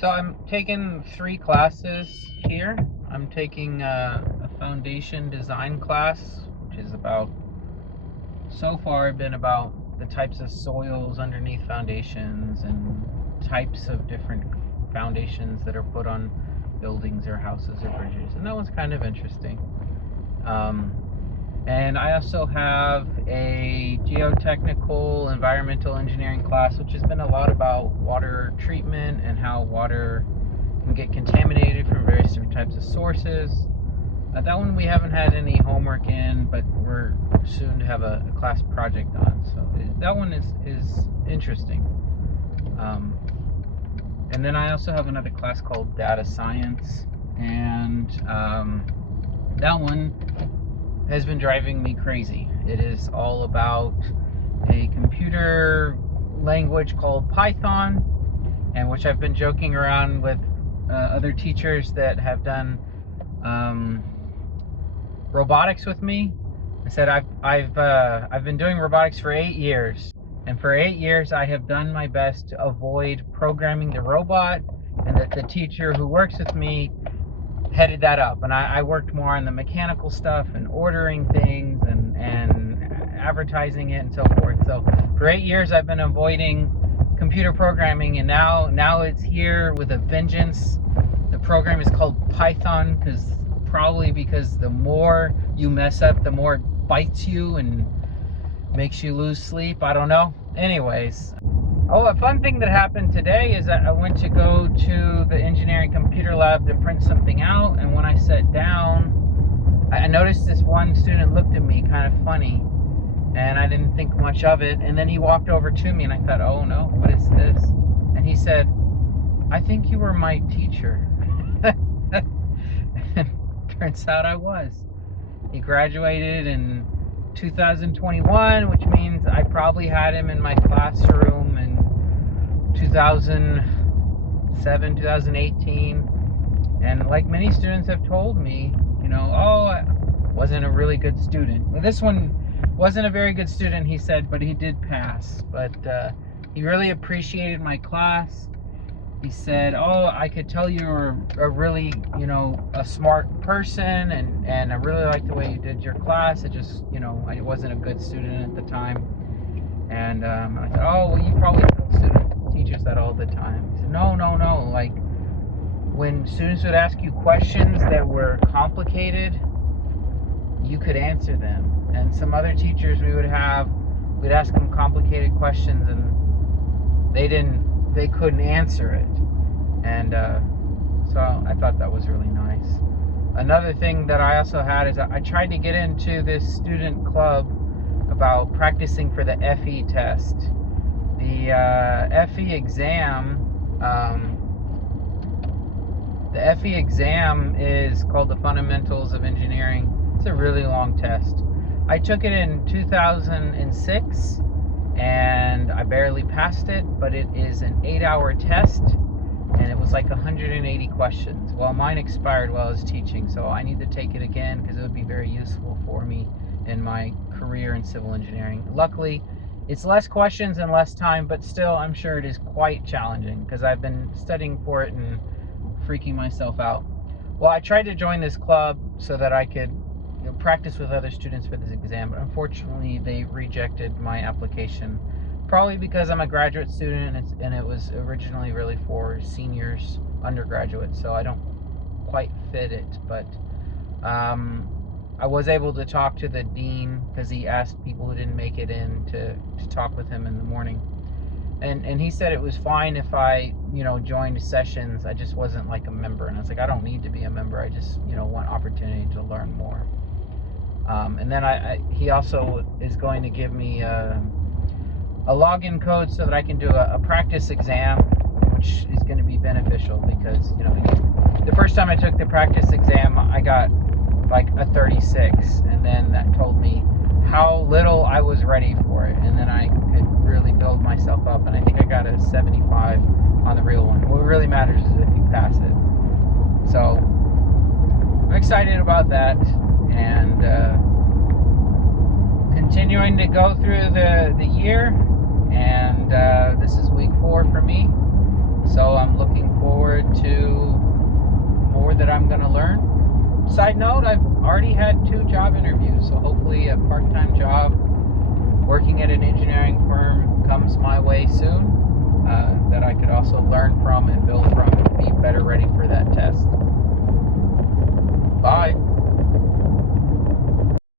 So I'm taking 3 classes here. I'm taking a foundation design class, which is so far been about the types of soils underneath foundations and types of different foundations that are put on buildings or houses or bridges. And that one's kind of interesting. Um, and I also have a geotechnical environmental engineering class, which has been a lot about water treatment and how water can get contaminated from various different types of sources. That one we haven't had any homework in, but we're soon to have a class project on. So that one is interesting. And then I also have another class called data science, and that one has been driving me crazy. It is all about a computer language called Python, and which I've been joking around with other teachers that have done robotics with me. I said I've been doing robotics for 8 years, and for 8 years I have done my best to avoid programming the robot, and that the teacher who works with me headed that up, and I worked more on the mechanical stuff and ordering things and advertising it and so forth. So for 8 years I've been avoiding computer programming, and now it's here with a vengeance. The program is called Python probably because the more you mess up, the more it bites you and makes you lose sleep. I don't know. Anyways, a fun thing that happened today is that I went to go to the engineering computer lab to print something out, and when I sat down, I noticed this one student looked at me kind of funny, and I didn't think much of it, and then he walked over to me, and I thought, oh no, what is this? And he said, I think you were my teacher. Turns out I was. He graduated in 2021, which means I probably had him in my classroom in 2007, 2018. And like many students have told me, I wasn't a really good student. Well, this one wasn't a very good student, he said, but he did pass. But he really appreciated my class. He said, I could tell you're a really, a smart person, and I really like the way you did your class. It just, I wasn't a good student at the time. And I said, well, you probably tell teachers that all the time. He said, no. Like, when students would ask you questions that were complicated, you could answer them. And some other teachers we'd ask them complicated questions, and they couldn't answer it. And so I thought that was really nice. Another thing that I also had is I tried to get into this student club about practicing for the FE test. The FE exam, is called the Fundamentals of Engineering. It's a really long test. I took it in 2006, and I barely passed it, but it is an 8-hour test, and it was like 180 questions. Well, mine expired while I was teaching, so I need to take it again because it would be very useful for me in my career in civil engineering. Luckily, it's less questions and less time, but still, I'm sure it is quite challenging because I've been studying for it and freaking myself out. Well, I tried to join this club so that I could practice with other students for this exam, but unfortunately they rejected my application, probably because I'm a graduate student, and it was originally really for seniors, undergraduates, so I don't quite fit it. But I was able to talk to the dean because he asked people who didn't make it in to talk with him in the morning, and he said it was fine if I joined sessions. I just wasn't like a member, and I was like, I don't need to be a member, I just want opportunity to learn more. And then he also is going to give me a login code so that I can do a practice exam, which is going to be beneficial because the first time I took the practice exam, I got like a 36, and then that told me how little I was ready for it, and then I could really build myself up, and I think I got a 75 on the real one. What really matters is if you pass it. So I'm excited about that, and continuing to go through the year, and this is week 4 for me, so I'm looking forward that I'm going to learn. Side note, I've already had 2 job interviews, so hopefully a part-time job working at an engineering firm comes my way soon, that I could also learn from and build from and be